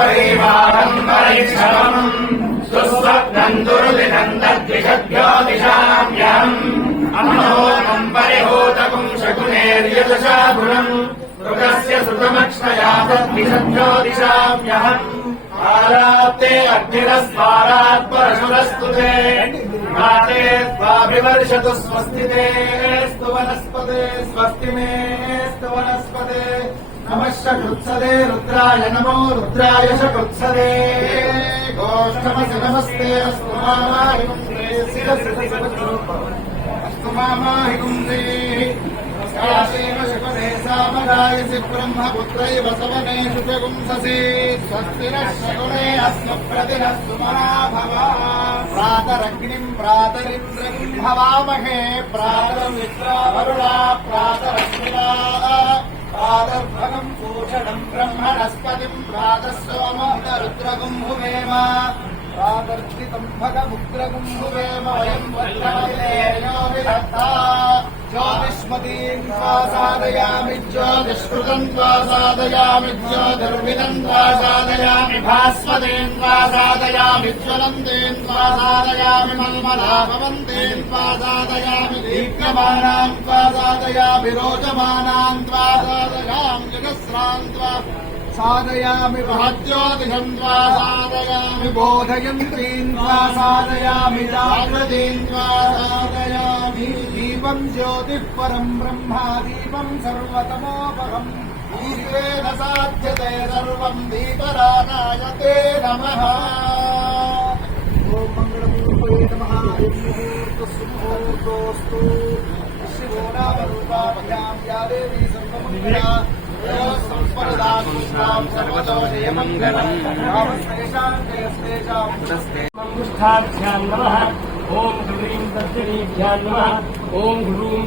परिवारम् परिक्षमम् सुस्वप्नम् दुर्दिनम् तद्विषभ्यो दिशाम्यहम् अमनोनम् परिहूतकम् शकुनेर्यदशा गुणम् मृगस्य श्रुतमक्षया तद्विषभ्यो दिशाम्यहम् आराप्ते अग्निरस्मारात् परशुरस्तु ते माते त्वाभिवर्षतु स्वस्ति ते स्तु वनस्पते स्वस्ति मे स्तु वनस्पते नमः शकृत्सदे रुद्राय नमो रुद्राय शकृत्सदे गोष्ठमसि नमस्ते अस्तु मामाहिगुं अस्तु मामाहिगुं नमस्कारेव शकुने सामगायसि ब्रह्मपुत्रैव सवनेषु च गुंससि स्वस्ति नः शकुने अस्मप्रतिनः सुमना भव प्रातरग्निम् प्रातरिन्द्रम् भवामहे प्रातरमित्रावरुणा प्रातरश्मिना प्रातर्भगम् भूषणम् ब्रह्मणस्पतिम् प्रातः सोमरुद्रगुम् भुवेम प्रातर्जितम् भगमुग्रगुम् भुवेम वयम् वल्लभलेयो विदग्धा ज्योतिष्मतीम् त्वा साधयामि ज्योतिष्कृतम् त्वा साधयामि ज्योतिर्विदम् त्वा साधयामि भास्वतीम् त्वा साधयामि ज्वलन्तीम् त्वा साधयामि मल्मलाभवन्तीम् त्वा साधयामि दीप्यमानाम् त्वा साधयामि रोचमानाम् त्वा साधयामि जगस्रान् त्वा साधयामि महद्योतिषम् त्वा साधयामि बोधयन्तीम् त्वा साधयामि जागृतीम् त्वा साधयामि दीपं ज्योतिः परं ब्रह्मादीपं सर्वतमोपहम् ईश्वेन साध्यते सर्वं दीपराणाय ते नमः। ॐ मङ्गलमूर्तये नमः। मुहूर्तस्मुहूर्तोऽस्तु शिवो नामरूपाभ्यां या देवी सर्वमङ्गला ॐ नमः। ఓం హ్రూం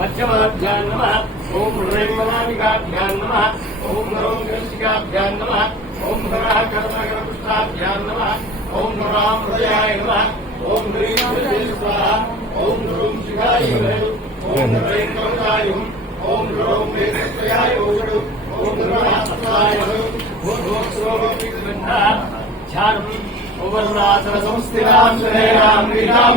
మధ్యమాభ్యాన్ నమ. ఓం హ్రీం మనామికాభ్యాన్ నమ. ఓం హ్రోం కృషికాభ్యాన్ నమ. ఓం హ్రా కర్మకృష్ణాభ్యాన్ నమ. ఓం హ్రాం హృదయాయ నమ. ఓం హ్రీం స్వాహ. ఓం హ్రూం శివాయ ఓం హ్రీం కమలాయ ఓం హ్రోం వేదయాయ ఓషడు ఓం హ్రాయ ధ్యానం ఉపర్ణాసన సంస్థిరాం సురేరాం వీరాం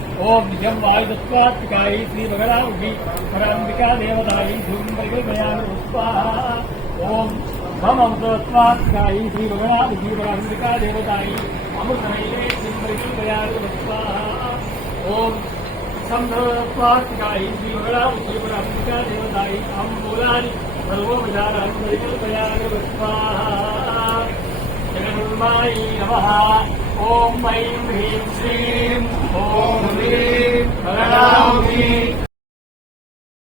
ओम निजम वायुदत्वात्मिकाय श्री भगदाम्बि भगदाम्बिका देवतायै धूम्रगल्पयामि स्वाहा ओम मम अमृतत्वात्मिकाय श्री भगदाम्बि भगदाम्बिका देवतायै अमृतमये धूम्रगल्पयामि स्वाहा ओम संभवत्वात्मिकाय श्री भगदाम्बि भगदाम्बिका देवतायै अहं मूलानि सर्वोपचाराणि परिकल्पयामि स्वाहा जगन्मायी ओम Amen.